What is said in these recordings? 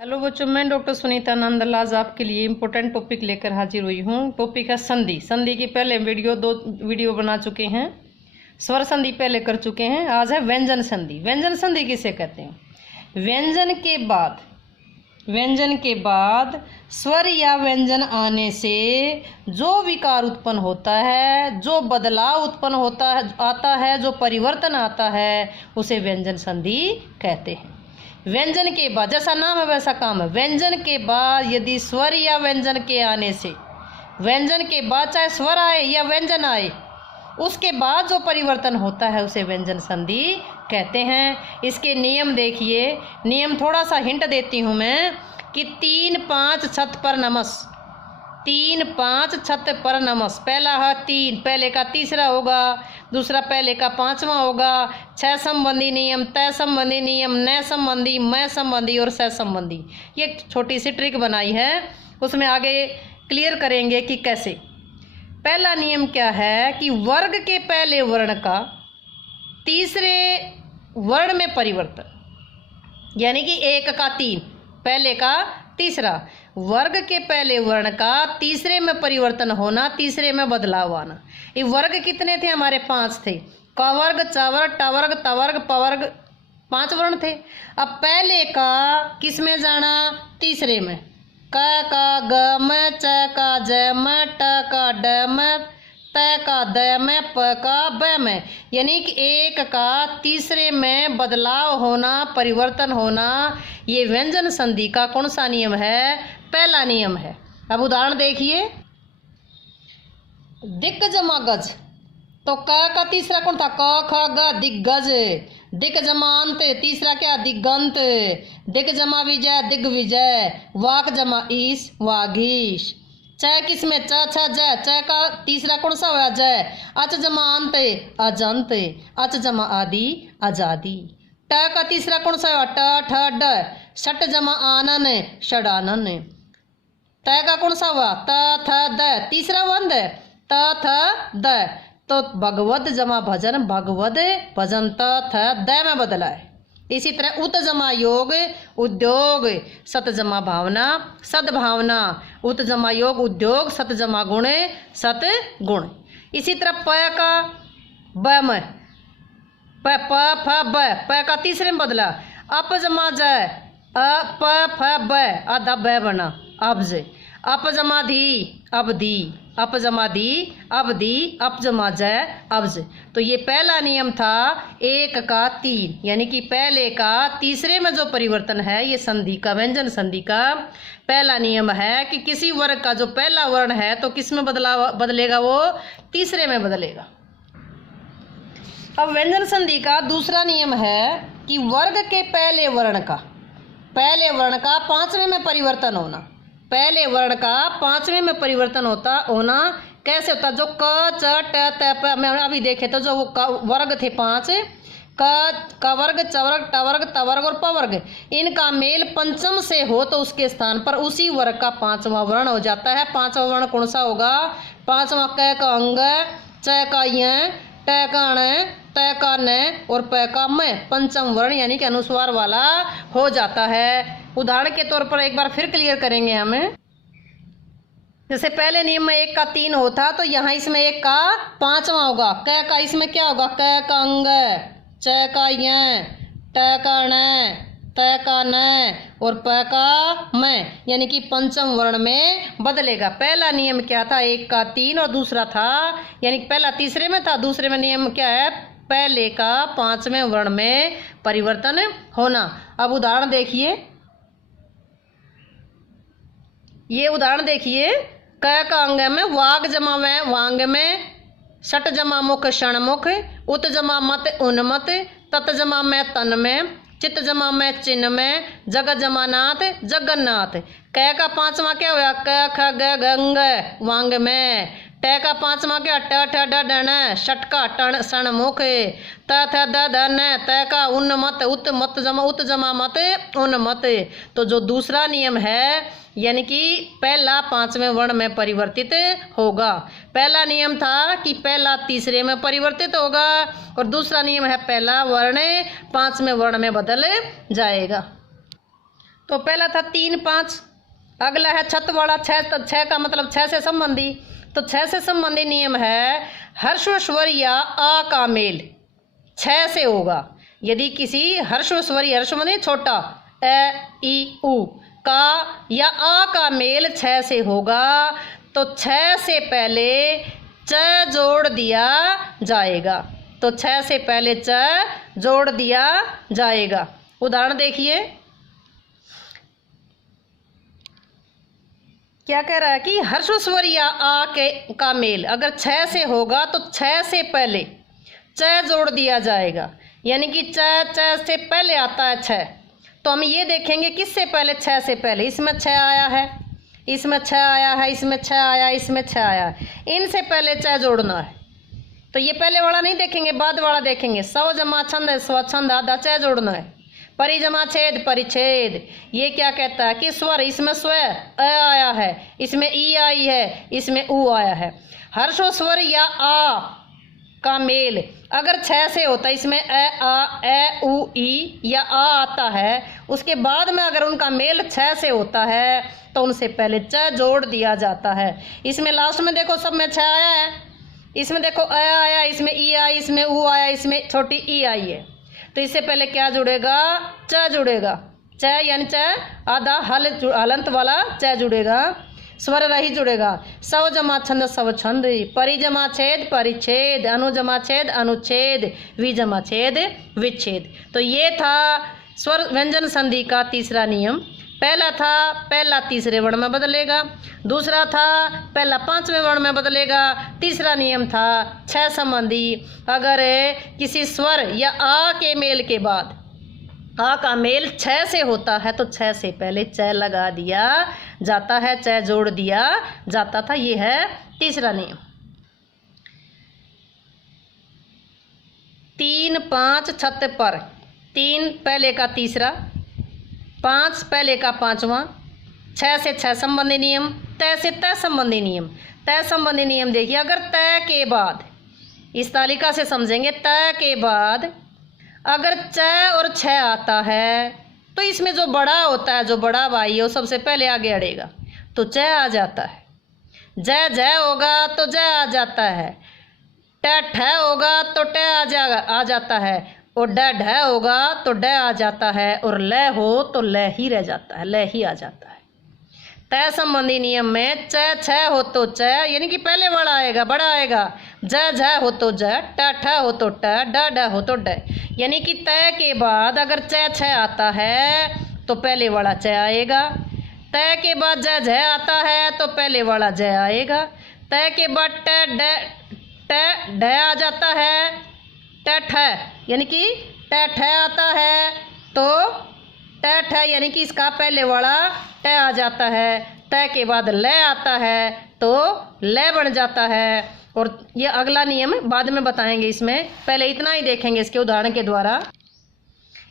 Hello बच्चों, मैं doctor Sunita Nandlal आज आपके लिए इम्पोर्टेंट टॉपिक लेकर हाजिर हुई हूँ। टॉपिक है संधि। संधि की पहले दो वीडियो बना चुके हैं। स्वर संधि पहले कर चुके हैं। आज है व्यंजन संधि। व्यंजन संधि किसे कहते हैं? व्यंजन के बाद स्वर या व्यंजन आने से जो विकार उत्पन्न होता है, जो बदलाव उत्पन्न आता है, जो परिवर्तन आता है, उसे व्यंजन संधि कहते हैं। व्यंजन के बाद, जैसा नाम है वैसा काम है। व्यंजन के बाद यदि स्वर या व्यंजन के आने से, व्यंजन के बाद चाहे स्वर आए या व्यंजन आए, उसके बाद जो परिवर्तन होता है उसे व्यंजन संधि कहते हैं। इसके नियम देखिए। नियम थोड़ा सा हिंट देती हूँ मैं कि 3 5 छत पर नमस। 3 5 छत पर नमस। पहला है 3, पहले का तीसरा होगा, दूसरा पहले का पांचवा होगा। 6 संबंधी नियम, तय संबंधी नियम, नय संबंधी, मैं संबंधी और सह संबंधी। ये छोटी सी ट्रिक बनाई है, उसमें आगे क्लियर करेंगे कि कैसे। पहला नियम क्या है कि वर्ग के पहले वर्ण का तीसरे वर्ण में परिवर्तन, यानी कि 1 का 3, पहले का तीसरा। वर्ग के पहले वर्ण का तीसरे में परिवर्तन होना, तीसरे में बदलाव आना। ये वर्ग कितने थे हमारे? 5 थे। क वर्ग, च वर्ग, ट वर्ग, त वर्ग, प वर्ग, 5 वर्ण थे। अब पहले का किस में जाना? तीसरे में। क का ग में, च का ज में, ट का ड में, त का द में, प का ब में। यानी कि 1 का तीसरे में बदलाव होना, परिवर्तन होना, ये व्यंजन संधि का कौन सा नियम है? पहला नियम है। अब उदाहरण देखिए। दिक् जमा गज, तो क का तीसरा कौन था? क ख ग, दिग्गज। दिक् जमा अंत, तीसरा क्या? दिगंत। दिक् जमा विजय, दिग्विजय। वाक जमा ईश, वागीश। च किस में? च छ ज, च का तीसरा कौन सा हुआ? जय। अच जमा अंत, अजंत। अच जमा आदि, आजादी। ट का तीसरा कौन सा हुआ? ट ठ ड। षट जमा आनन, षडानन। त का कौन सा हुआ? त थ द, तीसरा वंद, त थ द। तो भगवत जमा भजन, भगवद भजन, त थ द में बदला है। इसी तरह उत जमा योग, उद्योग। सत जमा भावना, सद्भावना। उत जमा योग, उद्योग। सत जमा गुण, सत गुण। इसी तरह प का ब में, प प फ ब, प का तीसरे में बदला। अप जमा ज, अ प फ ब, आधा ब बना, अब्ज। अप जमा धी, अवधि। अप जमा धी, अवधि। अप जमा ज, अब्ज। तो ये पहला नियम था 1 का 3, यानी कि पहले का तीसरे में जो परिवर्तन है, ये संधि का, व्यंजन संधि का पहला नियम है कि किसी वर्ग का जो पहला वर्ण है तो किस में बदलेगा? वो तीसरे में बदलेगा। अब व्यंजन संधि का दूसरा नियम है कि वर्ग के पहले वर्ण का 5वें में परिवर्तन होना। पहले वर्ण का 5वें में परिवर्तन होना कैसे होता? जो क च ट त प में अभी देखे तो जो वर्ग थे 5, क वर्ग, च वर्ग, ट वर्ग, त वर्ग और प वर्ग, इनका मेल पंचम से हो तो उसके स्थान पर उसी वर्ग का 5वां वर्ण हो जाता है। 5वां वर्ण कौन सा होगा? 5वां क का अंग, च का य, ट का ण, त का न और प का म, पंचम वर्ण यानी कि अनुस्वार वाला हो जाता है। उदाहरण के तौर पर एक बार फिर क्लियर करेंगे हमें। जैसे पहले नियम में 1 का 3 होता, तो यहाँ इसमें 1 का 5वां होगा। क का इसमें क्या होगा? क का अंग, च का य, ट का ण, त का न और प का म, यानी कि पंचम वर्ण में बदलेगा। पहला नियम क्या था? 1 का 3 और दूसरा था, यानी पहला तीसरे में था, दूसरे में नियम क्या है? पहले का 5वें वर्ण में परिवर्तन होना। अब उदाहरण देखिए। ये उदाहरण देखिए। क का अंग में वाग जमा वै, वांग में। षट जमा मुख, षणमुख। उत जमा मत, उन्मत। तत जमा मैं, तन में। चित जमा मैं, चिन्ह में। जगत जमा नाथ, जगन्नाथ। क का 5वां क्या हुआ? क ख ग गंग, वांग में। ट का 5वां क्या? ट ठ ड डण, षट का टण, षण मुख। त थ द धन, त का उन्मत, उत जमा मत, उन्मत। तो जो दूसरा नियम है, यानी कि पहला 5वें वर्ण में परिवर्तित होगा। पहला नियम था कि पहला तीसरे में परिवर्तित होगा और दूसरा नियम है पहला वर्ण 5वें वर्ण में बदल जाएगा। तो पहला था 3 5, अगला है छत वाला 6, तो 6 का मतलब 6 से संबंधी, तो 6 से संबंधी नियम है ह्रस्व स्वर या आ का मेल 6 से होगा। यदि किसी ह्रस्व स्वर, ह्रस्व माने छोटा, ए ई उ का या आ का मेल 6 से होगा तो 6 से पहले च जोड़ दिया जाएगा। तो 6 से पहले च जोड़ दिया जाएगा। उदाहरण देखिए, क्या कह रहा है कि ह्रस्व स्वर या आ के का मेल अगर 6 से होगा तो 6 से पहले च जोड़ दिया जाएगा, यानी कि च से पहले आता है 6। तो हम ये देखेंगे किससे पहले, 6 से पहले। इसमें 6 आया है, इसमें 6 आया है, इसमें 6 आया, इसमें 6 आया है, इनसे पहले च जोड़ना है। तो ये पहले वाला नहीं देखेंगे, बाद वाला देखेंगे। सव जमा छंद स्वच्छंद आधा च जोड़ना है। परि जमा छेद परिच्छेद, ये क्या कहता है कि स्वर, इसमें स्व अ आया है, इसमें ई आई है, इसमें उ आया है। ह्रस्व स्वर या आ का मेल अगर 6 से होता है, इसमें आ ए उ ई या आ आता है, उसके बाद में अगर उनका मेल 6 से होता है तो उनसे पहले च जोड़ दिया जाता है। इसमें लास्ट में देखो सब में 6 आया है, इसमें देखो अ आया, इसमें ई आई, इसमें उ आया, इसमें छोटी ई आई है। तो इससे पहले क्या जुड़ेगा, च जुड़ेगा। च यानी च आधा हलंत वाला च जुड़ेगा, स्वर रही जुड़ेगा। सव जमा छंद सव छंद, परि जमा छेद परिच्छेद, अनु जमा छेद अनुच्छेद, वि जमा छेद विच्छेद। तो ये था स्वर व्यंजन संधि का तीसरा नियम। पहला था पहला तीसरे वर्ण में बदलेगा, दूसरा था पहला 5वें वर्ण में बदलेगा, तीसरा नियम था 6 संबंधी अगर किसी स्वर या आ के मेल के बाद आ का मेल 6 से होता है तो 6 से पहले च लगा दिया जाता है, च जोड़ दिया जाता था। ये है तीसरा नियम। 3 5 छत पर, 3 पहले का तीसरा, 5 पहले का 5वां, 6 से 6 संबंधी नियम, तय से तय संबंधी नियम। तय संबंधी नियम देखिए, अगर तय के बाद, इस तालिका से समझेंगे, तय के बाद अगर च और 6 आता है तो इसमें जो बड़ा होता है, जो बड़ा भाई है, वो सबसे पहले आगे अड़ेगा तो च आ जाता है। जय जय होगा तो जय आ जाता है, ठ होगा तो ट आ जाता है, और ढ होगा तो ड आ जाता है, और ल हो तो ल ही रह जाता है, ल ही आ जाता है। तय संबंधी नियम में च 6 हो तो च यानी कि पहले वाला आएगा, बड़ा आएगा। ज झ हो तो ज, ठ हो तो ट, ड हो तो ड, यानी कि तय के बाद अगर च 6 आता है तो पहले वाला च आएगा। तय के बाद ज झ आता है तो पहले वाला ज आएगा। तय के बाद ट ढ आ जाता है, ठ यानी कि ठ आता है तो ठ यानी कि इसका पहले वाला ट आ जाता है। तय के बाद ल आता है तो ल बन जाता है। और ये अगला नियम बाद में बताएंगे, इसमें पहले इतना ही देखेंगे इसके उदाहरण के द्वारा।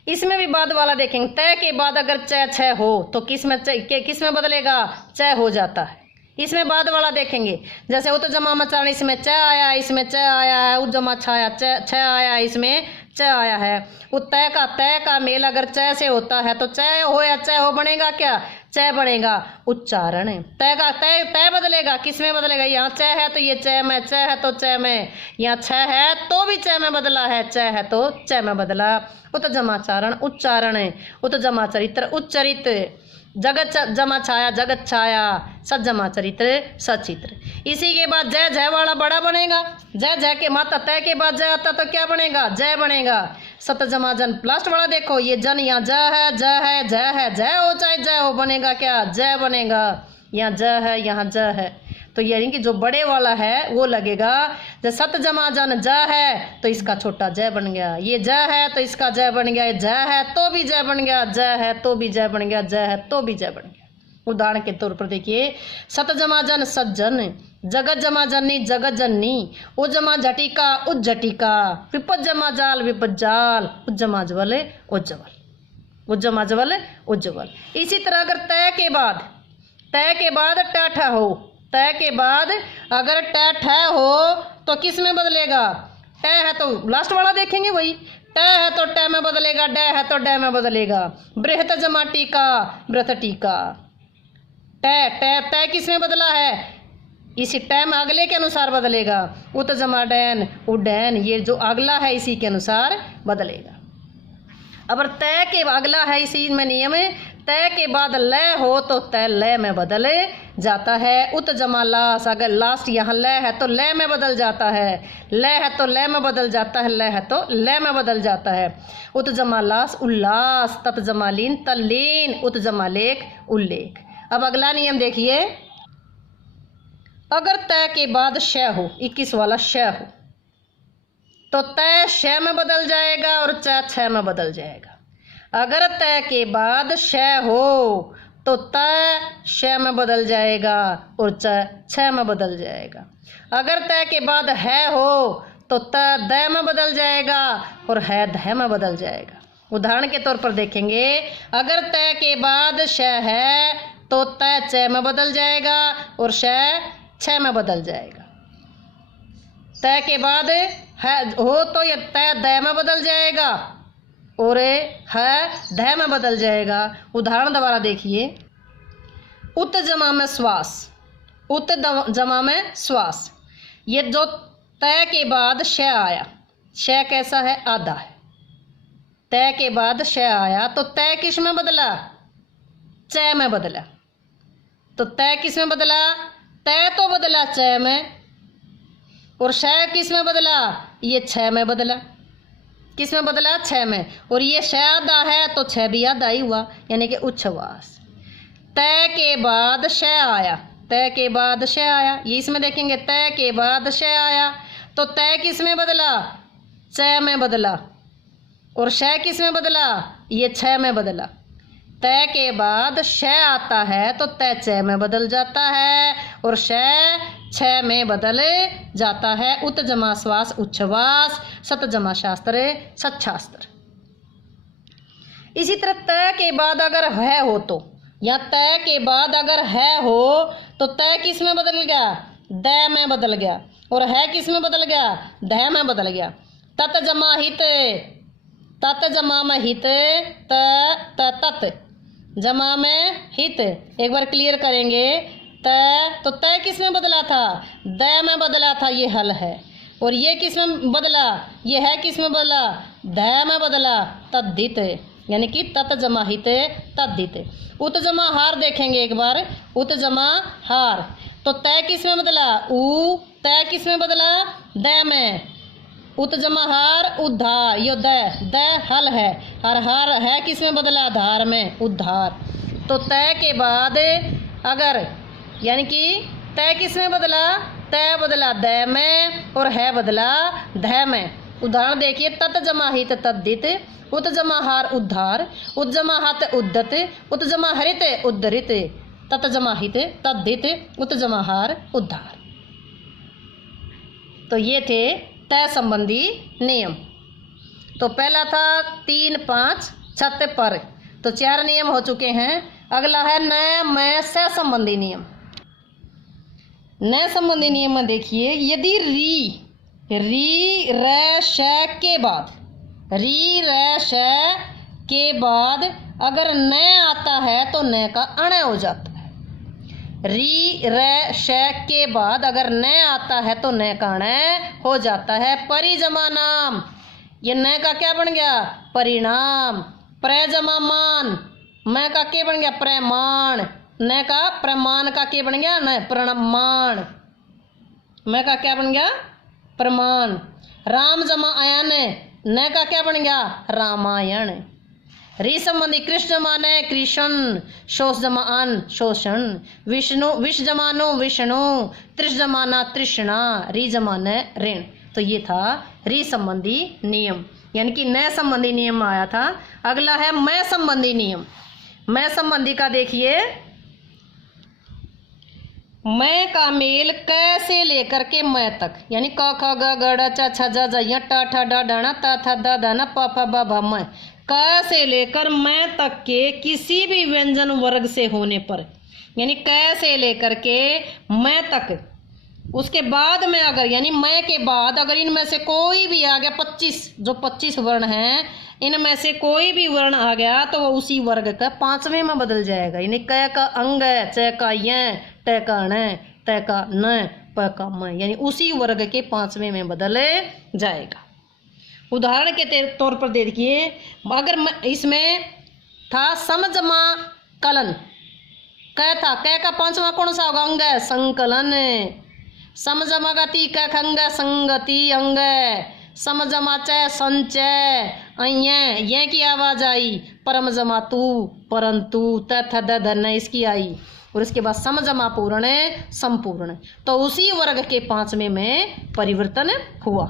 इसमें भी बाद वाला देखेंगे। तय के बाद अगर च 6 हो तो किस में बदलेगा, च हो जाता है। इसमें बाद वाला देखेंगे, जैसे वो तो जमा मचान, इसमें च आया, इसमें च आया है, उ जमा छाया छ आया है, इसमें च आया है। वो तय का मेल अगर च से होता है तो च हो या च हो बनेगा, क्या च बनेगा उच्चारण। तय बदलेगा, किस में बदलेगा, यहाँ च है तो ये च में, च है तो च में, यहाँ छ है तो भी च में बदला है, च है तो च में बदला। वो तो जमाचारण उच्चारण है, वो तो जमा चरित्र उच्चरित, जगत जमा छाया जगत छाया, सत जमा चरित्र सचित्र। इसी के बाद जय जय वाला बड़ा बनेगा। जय जय के माता तय के बाद जय आता तो क्या बनेगा, जय बनेगा। सत जमा जन, लास्ट वाला देखो ये जन, यहाँ ज है, ज है, जय है, जय हो चाहे जय हो बनेगा क्या, जय बनेगा। यहाँ ज है, यहाँ ज है, तो यानी कि जो बड़े वाला है वो लगेगा। जब सत जमा जन ज है तो इसका छोटा जय बन गया, ये ज है तो इसका जय बन गया, ज है तो भी जय बन गया, ज है तो भी जय बन गया, ज है तो भी जय बन गया। उदाहरण के तौर पर देखिए, सत जमा जन सज्जन, जगत जमा जननी जगत जननी, उ जमा झटिका उज्जटिका, विपद जमा जाल विपद जाल, उज्जमा ज्वल उज्जवल, उज्जमा ज्वल उज्जवल। इसी तरह अगर तय के बाद ट हो, तय के बाद अगर ट हो तो किस में बदलेगा, ट है तो लास्ट वाला देखेंगे वही, ट है तो ट में बदलेगा, ड है तो ड में बदलेगा। बृहत जमा टीका, बृहत टीका। ट ट ट किस में बदला है, इसी ट में अगले के अनुसार बदलेगा। उत जमा डैन, उडैन, ये जो अगला है इसी के अनुसार बदलेगा। अब तय के अगला है इसी में नियम है, तय के बाद लय हो तो तय लय में बदल जाता है। उत जमा लास, अगर लास्ट यहाँ लय है तो लय में बदल जाता है, लय है तो लय में बदल जाता है, लय है तो लय में बदल जाता है। उत जमा लास उल्लास, तत जमा लीन तल्लीन, उत जमा लेख उल्लेख। अब अगला नियम देखिए, अगर तय के बाद श हो, 21 वाला श हो, तो तय श में बदल जाएगा और च छ में बदल जाएगा। अगर तय के बाद श हो तो तय श में बदल जाएगा और च छ में बदल जाएगा। अगर तय के बाद है हो तो त द में बदल जाएगा और है ध में बदल जाएगा। उदाहरण के तौर पर देखेंगे, अगर तय के बाद श है तो तय च में बदल जाएगा और श छ में बदल जाएगा। तय के बाद है हो तो यह तय द में बदल जाएगा और है ध में बदल जाएगा। उदाहरण दोबारा देखिए, उत जमा में श्वास, उत जमा में श्वास, ये जो तय के बाद श आया, श कैसा है, आधा है। तय के बाद श आया तो तय किस में बदला, च में बदला। तो तय किस में बदला, तय तो बदला च में, और श किस में बदला, ये छ में बदला। किस में बदला, छ में। और ये श आधा है तो छ भी आधा ही हुआ, यानी कि उच्छ्वास। तय के बाद श आया, तय के बाद श आया, ये इसमें देखेंगे, तय के बाद श आया तो तय किस में बदला, च में बदला। और श किस में बदला, ये छ में बदला। तय के बाद श आता है तो तय च में बदल जाता है और श छ में बदल जाता है। उत जमा श्वास उच्छ्वास, सत जमा शास्त्र सच्छास्त्र। इसी तरह तय के बाद अगर है हो तो, या तय के बाद अगर है हो तो तय किस में बदल गया, द में बदल गया, और है किस में बदल गया, ध में बदल गया। तत जमा हित, तत जमा में हित, तत जमा में हित। एक बार क्लियर करेंगे, तो तय किस में बदला था, द में बदला था, ये हल है। और ये किस में बदला, ये है किस में बदला, ध में बदला, तद्धित, यानी कि तत जमा हित तद्धित। उत जमा हार देखेंगे एक बार, उत जमा हार, तो तय किस में बदला, उ, तय किस में बदला, द में। उत जमा हार उद्धार, यो द हल है, हर हार है किस में बदला, धार में, उद्धार। तो तय के बाद अगर, यानी कि तय किस में बदला, तय बदला द में और है बदला ध में। उदाहरण देखिए, तत जमा हित तद्धित, उत जमा हार उद्धार, उत जमा हत उद्दत, उत जमा हरित उद्धरित, तत जमा हित तद्धित, उत जमा हार उद्धार। तो ये थे तय संबंधी नियम। तो पहला था 3, 5, छत पर, तो 4 नियम हो चुके हैं। अगला है न मैं स संबंधी नियम। न संबंधी नियम में देखिए, यदि री र श के बाद, री र श के बाद अगर न आता है तो न का अण हो जाता है। री र श के बाद अगर न आता है तो न का अण हो जाता है। परि जमा नाम, ये न का क्या बन गया, परिणाम। प्र जमा मान, मैं का क्या बन गया, प्रमाण। न का प्रमाण का क्या बन गया, न प्रमाण। मैं का क्या बन गया, प्रमाण। राम जमा अयन, न का क्या बन गया, रामायण। री संबंधी कृष्ण जमा न कृष्ण, शोष जमा अन शोषण। विष्णु विष जमा नो विष्णु, त्रिश जमा ना तृष्णा, री जमा न ऋण। तो ये था री संबंधी नियम, यानी कि न संबंधी नियम आया था। अगला है मैं संबंधी नियम। मैं संबंधी का देखिए, मैं का मेल क से लेकर के मैं तक, यानी क ख ग ग च छ ज ज य ट ठ ड ढ ण त थ द ध न प फ ब भ म, क से लेकर मैं तक के किसी भी व्यंजन वर्ग से होने पर, यानी क से लेकर के मैं तक उसके बाद में अगर यानी मैं के बाद अगर इनमें से कोई भी आ गया 25 जो 25 वर्ण हैं इनमें से कोई भी वर्ण आ गया तो वो उसी वर्ग का 5वें में बदल जाएगा। यानी क का अंग है, च का य, ट का न, त का न, प का म, यानी उसी वर्ग के 5वें में बदल जाएगा। उदाहरण के तौर पर देखिए, अगर इसमें था समजमा कलन, क था, क का 5वां कौन सा होगा? अंग है, संकलन। समजमागति क खंग संगति अंग, समजमा च संचय अय, ये की आवाज आई, परम जमा तू परंतु, तथ द धन इसकी आई, और इसके बाद समजमा पूर्ण संपूर्ण, तो उसी वर्ग के 5वें में परिवर्तन हुआ।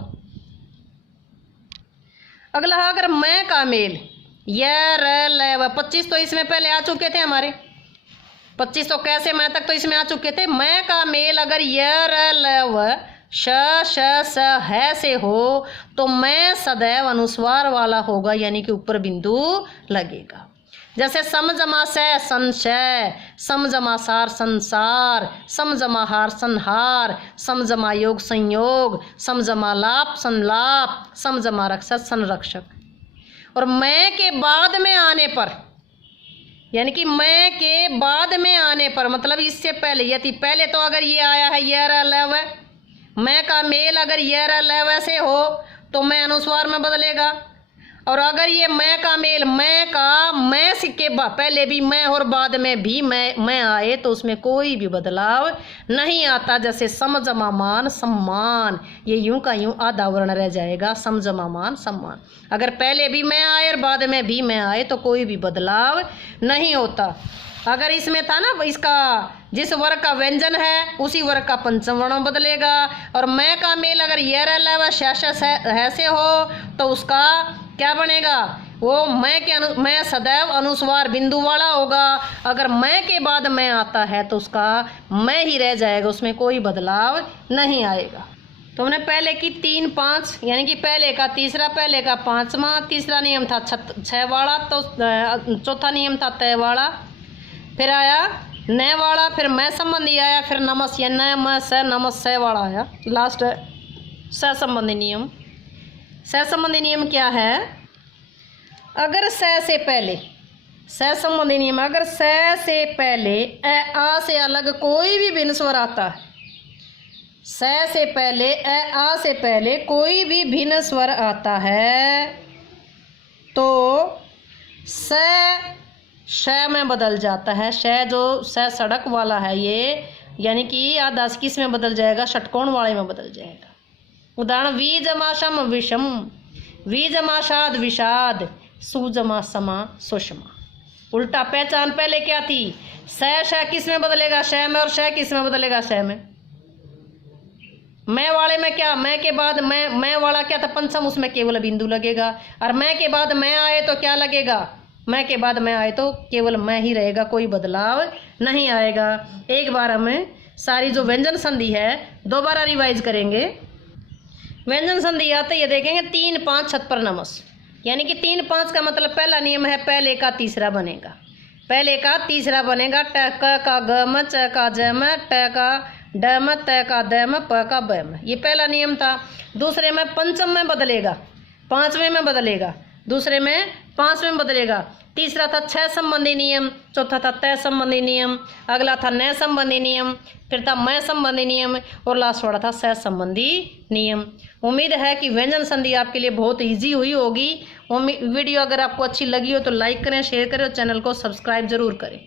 अगला अगर मैं का मेल, य र ल व 25 तो इसमें पहले आ चुके थे हमारे, 25 तो कैसे मैं तक तो इसमें आ चुके थे। मैं का मेल अगर य र ल व श श स है से हो तो मैं सदैव अनुस्वार वाला होगा, यानी कि ऊपर बिंदु लगेगा। जैसे समजमा से संशय, समजमा सार संसार, समजमा हार संहार, समजमा योग संयोग, समजमा लाप संलाप, समजमा रक्षक संरक्षक। और मैं के बाद में आने पर, यानी कि मैं के बाद में आने पर मतलब इससे पहले, यदि पहले तो अगर ये आया है य र ल व, मैं का मेल अगर य र ल व से हो तो मैं अनुस्वार में बदलेगा। और अगर ये मैं का मेल मैं का मैं के पहले भी मैं और बाद में भी मैं आए तो उसमें कोई भी बदलाव नहीं आता। जैसे समजमा मान सम्मान, ये यूं का यूं आधा वर्ण रह जाएगा, समजमा मान सम्मान। अगर पहले भी मैं आए और बाद में भी मैं आए तो कोई भी बदलाव नहीं होता। अगर इसमें था ना, इसका जिस वर्ग का व्यंजन है उसी वर्ग का पंचम वर्ण बदलेगा। और मैं का मेल अगर ये रह व शेष है से हो तो उसका क्या बनेगा? वो मैं सदैव अनुस्वार बिंदु वाला होगा। अगर मैं के बाद मैं आता है तो उसका मैं ही रह जाएगा, उसमें कोई बदलाव नहीं आएगा। तो हमने पहले की 3 5, यानी कि पहले का तीसरा, पहले का 5वां, तीसरा नियम था 6 वाला, तो चौथा नियम था तय वाला, फिर आया न वाला, फिर मैं संबंधी आया, फिर नमस या न म स नमस स वाला आया, लास्ट स संबंधी नियम। स संबंधी नियम क्या है? अगर स से पहले, स संबंधी नियम, अगर स से पहले आ से अलग कोई भी भिन्न स्वर आता है, स से पहले आ से पहले कोई भी भिन्न स्वर आता है तो स श में बदल जाता है। श जो स सड़क वाला है ये, यानी कि आधा किस में बदल जाएगा? षटकोण वाले में बदल जाएगा। उदाहरण वी जमा शम विषम, वी जमा शाद विषाद, सु जमा समा सुषमा। उल्टा पहचान पहले क्या थी? श किस में बदलेगा? श में। और श किस में बदलेगा? श में। मैं वाले में क्या? मैं के बाद मैं वाला क्या था? पंचम, उसमें केवल बिंदु लगेगा। और मैं के बाद मैं आए तो क्या लगेगा? मैं के बाद मैं आए तो केवल मैं ही रहेगा, कोई बदलाव नहीं आएगा। एक बार हम सारी जो व्यंजन संधि है दोबारा रिवाइज करेंगे। व्यंजन संधि आते ये देखेंगे 3 5 छत्पर नमस, यानी कि 3 5 का मतलब पहला नियम है पहले का तीसरा बनेगा, पहले का तीसरा बनेगा। ट क का ग म, च का ज म, ट का ड म, त का द म, प का ब म, ये पहला नियम था। दूसरे में पंचम में बदलेगा, 5वें में बदलेगा, दूसरे में 5वें में बदलेगा। तीसरा था 6 संबंधी नियम, चौथा था तय संबंधी नियम, अगला था न संबंधी नियम, फिर था मैं संबंधी नियम, और लास्ट वाला था सह संबंधी नियम। उम्मीद है कि व्यंजन संधि आपके लिए बहुत इजी हुई होगी। वीडियो अगर आपको अच्छी लगी हो तो लाइक करें, शेयर करें और चैनल को सब्सक्राइब जरूर करें।